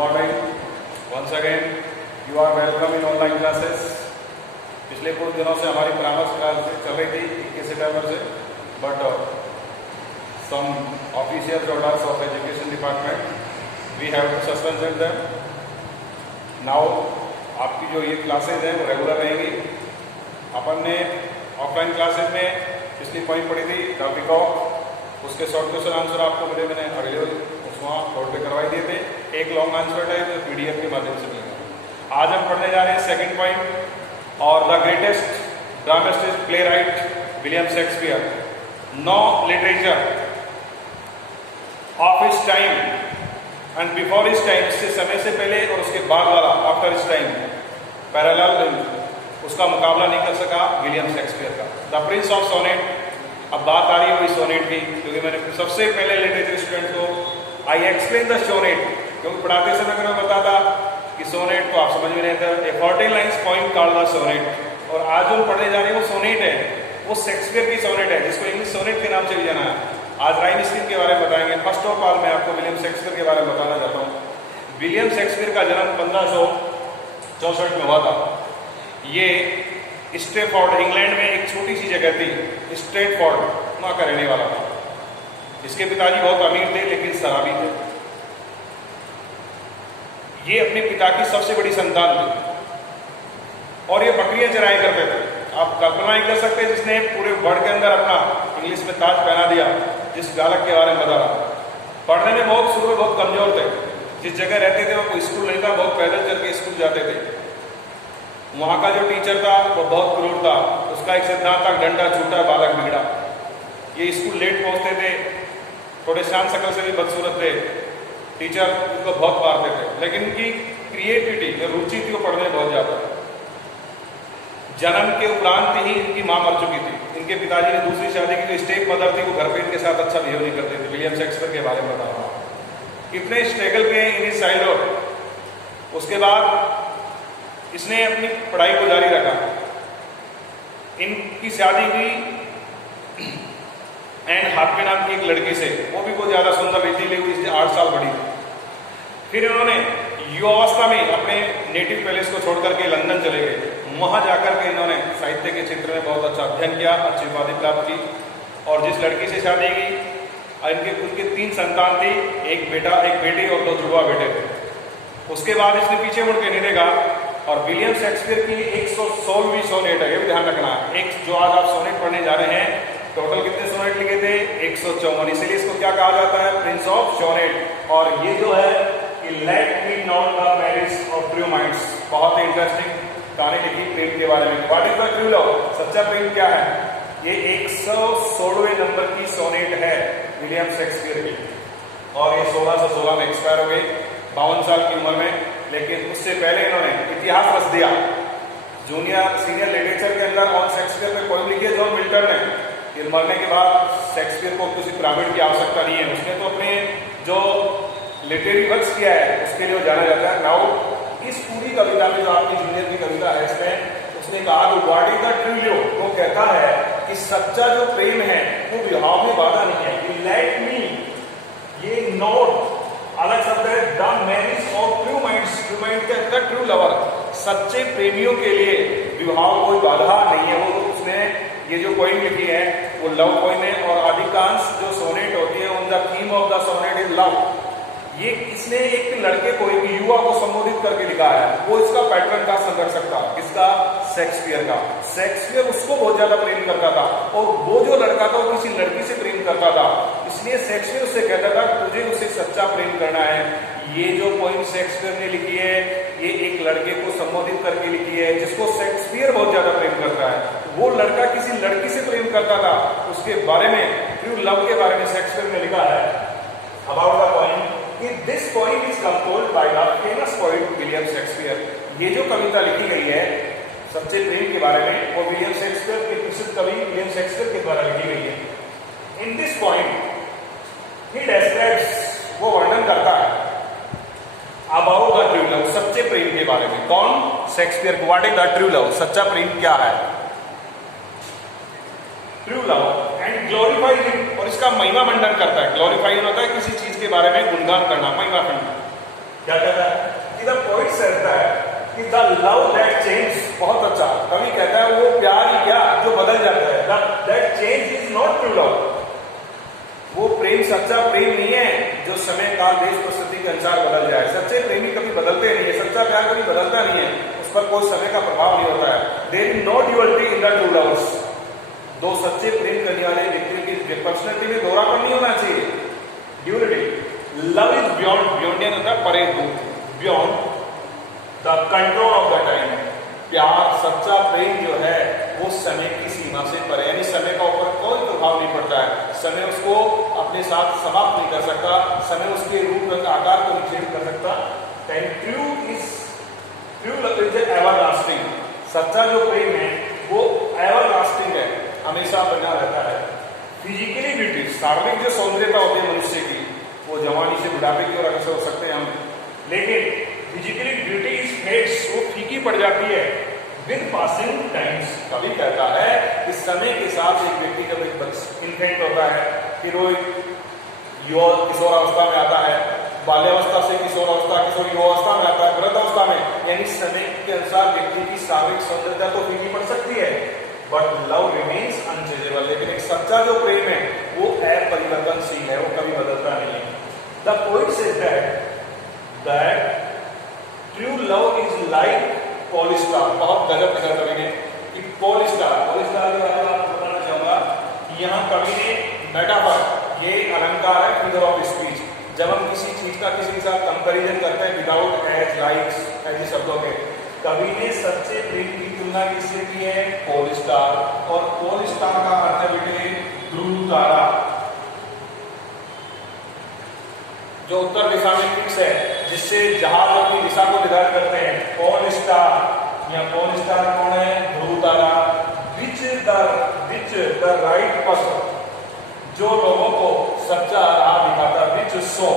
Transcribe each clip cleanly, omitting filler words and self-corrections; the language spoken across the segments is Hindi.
morning. Once again, you are welcome in online classes. पिछले कुछ दिनों से हमारी परामर्श क्लास चल रही थी 21 सितंबर से, but some official orders of education department we have to suspend them. Now आपकी जो ये क्लासेज हैं वो रेगुलर रहेंगी. अपन ने ऑफलाइन क्लासेज में पिछली पॉइंट पढ़ी थी टॉपिक ऑफ, उसके शॉर्ट क्वेश्चन आंसर आपको मैंने अगले उसमें बोर्ड पे करवाई दिए थे. एक लॉन्ग आंसर टाइप जो पीडीएफ के माध्यम से मिलेगा. आज हम पढ़ने जा रहे हैं सेकंड पॉइंट और the greatest dramatist playwright William Shakespeare. No literature of his time and before his time, इससे समय से पहले और उसके बाद वाला आफ्टर हिज टाइम पैरेलल, उसका मुकाबला नहीं कर सका विलियम शेक्सपियर का. The prince of sonnet. अब बात आ रही है वही सोनेट की, क्योंकि मैंने सबसे पहले लिटरेचर स्टूडेंट को आई एक्सप्लेन द सोनेट, क्योंकि पढ़ाते समय मैंने बताता कि सोनेट को आप समझ में नहीं आता. A 14 lines point called the sonnet. और आज जो पढ़ने जा रहे हैं वो सोनेट है, वो शेक्सपियर की सोनेट है, जिसको इंग्लिश सोनेट के नाम से भी जाना है. आज राइम स्कीम के बारे में बताएंगे. फर्स्ट ऑफ ऑल मैं आपको विलियम शेक्सपियर के बारे में बताना चाहता हूँ. विलियम शेक्सपियर का जन्म 1564 में हुआ था. ये स्ट्रेटफोर्ड इंग्लैंड में एक छोटी सी जगह थी, स्ट्रेटफोर्ड वहाँ का रहने वाला था. इसके पिताजी बहुत अमीर थे लेकिन शराबी थे. ये अपने पिता की सबसे बड़ी संतान थी और ये बकरियां चराया करते थे. आप कल्पना नहीं कर सकते जिसने पूरे वर्ल्ड के अंदर अपना इंग्लिश में ताज पहना दिया, जिस बालक के बारे में बता रहा. पढ़ने में बहुत शुरू में बहुत कमजोर थे. जिस जगह रहते थे वो कोई स्कूल नहीं था, बहुत पैदल चल के स्कूल जाते थे. वहाँ का जो टीचर था वो बहुत क्रूर था. उसका एक सिद्धांत था, डंडा छूटा बालक बिगड़ा. ये स्कूल लेट पहुँचते थे, थोड़े शान शकल से भी बदसूरत थे. टीचर उनको बहुत मारते थे, लेकिन इनकी क्रिएटिविटी जो रुचि थी वो पढ़ने में बहुत ज़्यादा. जन्म के उपरांत ही इनकी माँ मर चुकी थी. इनके पिताजी ने दूसरी शादी की, जो स्टेप मदर थी वो घर पे इनके साथ अच्छा बिहेव नहीं करते थे. विलियम शेक्सपियर के बारे में बता रहा हूँ. कितने स्ट्रगल के इन इस चाइल्डहुड. उसके बाद इसने अपनी पढ़ाई को जारी रखा. इनकी शादी हुई एंड हार्पे नाम की एक लड़की से. वो भी बहुत ज़्यादा सुंदर नहीं थी, लेकिन इससे 8 साल बड़ी थी. फिर इन्होंने युवावस्था में अपने नेटिव पैलेस को छोड़ करके लंदन चले गए. वहाँ जाकर के इन्होंने साहित्य के क्षेत्र में बहुत अच्छा अध्ययन किया, अच्छी उपाधि प्राप्त की. और जिस लड़की से शादी की, उनके 3 संतान थी, एक बेटा, एक बेटी और 2 जुड़वा बेटे थे. उसके बाद इसने पीछे मुड़ के नहीं देखा और विलियम शेक्सपियर की 116वीं सोनेट है, ये भी ध्यान रखना. एक जो आज आप सोनेट पढ़ने जा रहे हैं, टोटल कितने सोनेट लिखे थे? 154. इसीलिए इसको क्या कहा जाता है? Prince of sonnet. और ये जो है कि let me not the marriage of true minds. बहुत ही इंटरेस्टिंग कहानी लिखी प्रेम के बारे में. What is the true love? सच्चा प्रेम क्या है? ये 116वें नंबर की सोनेट है विलियम शेक्सपियर की. और ये 1616 में एक्सपायर हो गई, 52 साल की उम्र में. लेकिन उससे पहले इन्होंने इतिहास रच दिया. जूनियर सीनियर लिटरेचर के अंदर ऑन शेक्सपियर में पोएम लिखी है जॉन मिल्टन ने. फिर मरने के बाद शेक्सपियर को किसी पिरामिड की आवश्यकता नहीं है. उसने तो अपने जो लिटरेरी वर्क्स किया है उसके लिए जाना जाता है. नाउ इस पूरी कविता में जो आपकी जूनियर की कविता है, इसमें उसने कहा कि what is the true love. वो कहता है कि सच्चा जो प्रेम है वो विवाह में बाधा नहीं है. लेट मी, ये नोट अलग शब्द है, the marriage of true minds. True mind कहता है ट्रू लवर. सच्चे प्रेमियों के लिए विवाह कोई बाधा नहीं है. वो उसने ये जो पोएम लिखी है वो लव पोएम है. और अधिकांश जो सोनेट होती है उन the theme of the sonnet is love. ये इसने एक लड़के को, एक युवा को संबोधित करके लिखा है. वो इसका पैटर्न का संदर्शक था. किसका? शेक्सपियर का. शेक्सपियर उसको बहुत ज्यादा प्रेम करता था और वो जो लड़का था वो किसी लड़की से प्रेम करता था. इसलिए शेक्सपियर उससे कहता था तुझे उससे सच्चा प्रेम करना है. ये जो पोएम शेक्सपियर ने लिखी है ये एक लड़के को संबोधित करके लिखी है जिसको शेक्सपियर बहुत ज्यादा प्रेम करता है. वो लड़का किसी लड़की से प्रेम करता था. उसके बारे में, ट्रू लव के बारे में शेक्सपियर ने लिखा है about the poem. This poem is composed by the famous poet William Shakespeare. ये जो कविता लिखी गई है सच्चे प्रेम के बारे में, वो विलियम शेक्सपियर के प्रसिद्ध कवि विलियम शेक्सपियर के द्वारा लिखी गई है. In this poem he describes, वो वर्णन करता है अबाउट द ट्रू लव, सच्चे प्रेम के बारे में. कौन? Shakespeare. What is the true love? सच्चा प्रेम क्या है? True love and glorify him. और इसका महिमा मंडन करता है. ग्लोरीफाई होता है किसी चीज के बारे में गुणगान करना, महिमा करना. क्या कहता है कि द पोइट कहता है कि द लव दैट चेंज, बहुत अच्छा, कवि कहता है वो प्यार ही क्या जो बदल जाता है, that change is not true love, वो प्रेम सच्चा प्रेम नहीं है जो समय काल देश परिस्थिति के अनुसार बदल जाए। सच्चे प्रेमी कभी बदलते नहीं है, सच्चा प्यार कभी बदलता नहीं है, उस पर कोई समय का प्रभाव नहीं होता है। There is no duality in the true loves, दो सच्चे प्रेम करने वाले व्यक्तियों की पर्सनैलिटी में दोहरापन नहीं होना चाहिए। Duality, love is beyond, beyond होता है परे, beyond the control of the time, प्यार सच्चा प्रेम जो है वो समय की सीमा से परे, यानी समय का ऊपर कोई प्रभाव नहीं पड़ता है, समय उसको अपने साथ समाप्त नहीं कर सकता, समय उसके रूप रंग आकार को नहीं कर सकता। True love is ever lasting, सच्चा जो प्रेम है वो एवर लास्टिंग है, हमेशा बना रहता है। फिजिकली ब्यूटी, शारीरिक जो सौंदर्यता होती है मनुष्य की वो जवानी से बुढ़ापे की ओर अग्रसर हो सकते हैं हम, लेकिन फिजिकली ब्यूटी इज फेड्स, वो फीकी पड़ जाती है विद पासिंग टाइम्स। कभी कहता है कि समय के साथ एक व्यक्ति जब एक इन्फेंट होता है, फिर वो किशोरावस्था में आता है, बाल्यावस्था से किशोरावस्था, किशोर युवावस्था में आता है, वृद्धावस्था में, यानी समय के अनुसार व्यक्ति की शारीरिक सौंदर्यता तो फीकी पड़ सकती है, बट लव रिमेन्स अनचेंजेबल, लेकिन एक सच्चा जो प्रेम है वो अपरिवर्तनशील है, वो कभी बदलता नहीं है। The poet said that true love is like polestar, बहुत गजब निकल करेंगे कि पॉलिस्टार के बारे में आपको बताना चाहूंगा कि यहाँ कवि ने मेटाफर, ये अलंकार है फिगर ऑफ स्पीच, जब हम किसी चीज का किसी के साथ कंपैरिजन करते हैं विदाउट एज लाइक्स ऐसे शब्दों के, कवि ने सच्चे प्रेम की तुलना किससे की है, पॉलिस्टार, और पॉलिस्टार का अर्थ है बेटे ध्रुव तारा, जो उत्तर दिशा में फिक्स है, जिससे जहाज अपनी दिशा को निर्धारित करते हैं। पोल स्टार, या पोल स्टार कौन है, ध्रुव तारा, विच द राइट पर्सन, जो लोगों को सच्चा राह दिखाता, विच सो,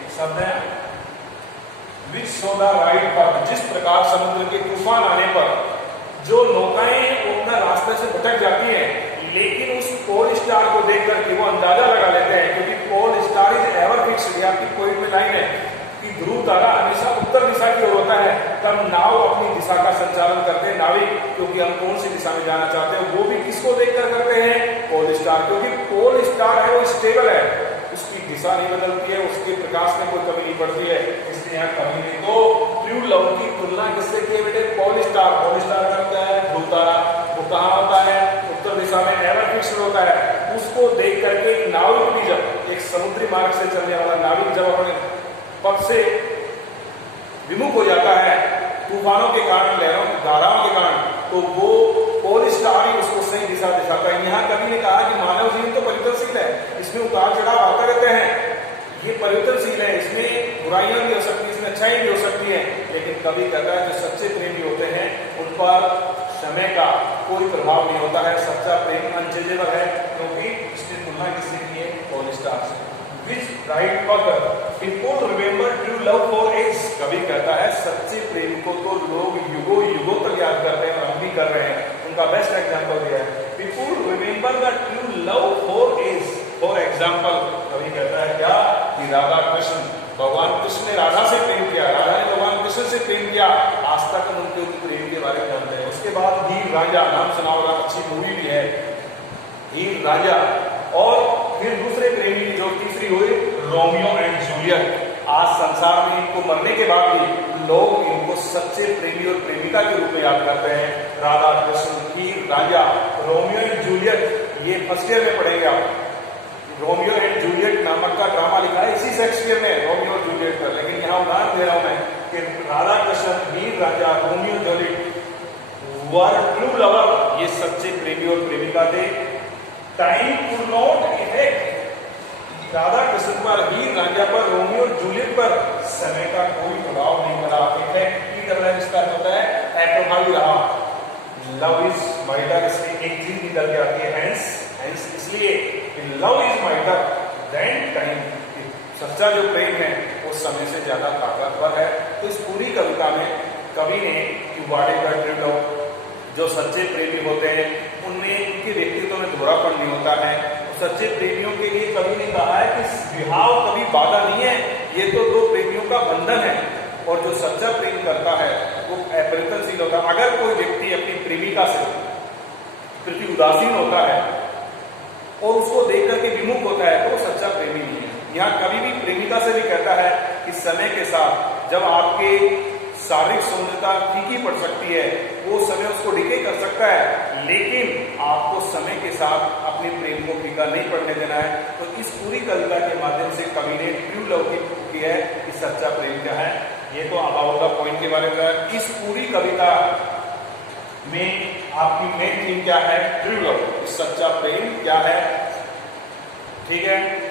एक शब्द है, विच सो द राइट पर्सन, जिस प्रकार समुद्र के तूफान आने पर जो नौकाएं अपना रास्ते से भटक जाती हैं, लेकिन उस पोल स्टार को देख करके वो अंदाजा लगा लेते हैं, क्योंकि pole star is ever fixed, ये आपकी कोई में लाइन है कि ध्रुव तारा हमेशा उत्तर दिशा की ओर होता है, तब नाव अपनी दिशा का संचालन करते हैं नाविक, क्योंकि हम कौन सी दिशा में जाना चाहते हैं वो भी किसको देखकर करते हैं, पोल स्टार, क्योंकि पोल स्टार है वो स्टेबल है, उसकी दिशा नहीं बदलती है, उसके प्रकाश में कोई कमी नहीं पड़ती है, इसलिए यहाँ कमी नहीं। तो ट्रू लव की तुलना किससे की बेटे, पोल स्टार, पोल स्टार करता है ध्रुव तारा, वो कहाँ होता है, उत्तर दिशा में एवर फिक्स्ड होता है, उसको देख करके एक नाविक भी, जब एक समुद्री मार्ग से चलने वाला नाविक जब अपने पथ से विमुख हो जाता है तूफानों के कारण, लहरों की धाराओं के कारण, तो वो पोल स्टार ही उसको सही दिशा दिखाता है। यहाँ कवि ने कहा कि मानव जीवन तो परिवर्तनशील है, इसमें उतार चढ़ाव आते रहते हैं, ये परिवर्तनशील है, इसमें बुराइयां भी हो सकती है, इसमें अच्छाई भी हो सकती है, लेकिन कवि कहता है जो सच्चे प्रेमी होते हैं उन पर समय का कोई प्रभाव नहीं होता है, सच्चा प्रेम अनचेंजेबल है, क्योंकि इसकी तुलना किससे की है, पोल स्टार से। Which right pattern? People remember true love for ages. कभी कहता है सच्चे प्रेम को तो लोग युगों युगों तक याद करते हैं, और हम भी कर रहे हैं, उनका बेस्ट एग्जांपल दिया है। People remember the true love for ages. For example, कभी कहता है क्या कि राधा कृष्ण, भगवान कृष्ण ने राधा से प्रेम किया, राधा ने भगवान कृष्ण से प्रेम किया, आज तक हम उनके प्रेम के बारे में जानते हैं। उसके बाद हीर रांझा, नाम सुना होगा, अच्छी मूवी भी है हीर रांझा, और फिर दूसरे प्रेमी जो तीसरी हुई रोमियो एंड जूलियट। आज संसार में इनको मरने के बाद भी लोग इनको सच्चे प्रेमी और प्रेमिका के रूप में याद करते हैं, Radha Krishna, Heer Ranjha, Romeo and Juliet, ये फर्स्ट ईयर में पढ़ेंगे आप। रोमियो एंड जूलियट नामक का ड्रामा लिखा है इसी शेक्सपियर ने, रोमियो और जूलियट पर, लेकिन यहाँ उदाहरण दे रहा हूं मैं कि Radha Krishna, Heer Ranjha, Romeo Juliet were true lover, ये सच्चे प्रेमी और प्रेमिका थे। Time could not effect Radha Krishna पर, हीर रांझा पर, रोमियो जूलियट पर समय का कोई प्रभाव नहीं पड़ा। इफेक्ट की तरह इसका होता है अप्रभावी रहा। लव इज माइटर, इसमें एक चीज निकल के आती है, हेंस इसलिए love is mightier than time, सच्चा जो प्रेम है वो समय से ज्यादा ताकतवर है। तो इस पूरी कविता में कवि ने what is the true love, जो सच्चे प्रेमी होते हैं उनमें उनके व्यक्तित्व में दोहरापन नहीं होता है। सच्चे प्रेमियों के लिए कवि ने कहा है कि विवाह कभी बाधा नहीं है, ये तो दो प्रेमियों का बंधन है, जो सच्चा प्रेम करता है वो अपरिवर्तनशील होता है। अगर कोई व्यक्ति अपनी प्रेमिका से प्रति उदासीन होता है और उसको देख करके विमुख होता है तो वो सच्चा प्रेमी नहीं है। यहाँ कभी भी प्रेमिका से भी कहता है कि समय के साथ जब आपके शारीरिक सुंदरता फीकी पड़ सकती है, वो समय उसको डिके कर सकता है, लेकिन आपको समय के साथ अपने प्रेम को फीका नहीं पड़ने देना है। तो इस पूरी कविता के माध्यम से कवि ने ट्रू लव की है कि सच्चा प्रेम क्या है। ये तो अबाउट द पॉइंट के बारे में है। इस पूरी कविता में आपकी मेन थीम क्या है? ट्रू लव, सच्चा प्रेम क्या है। ठीक है।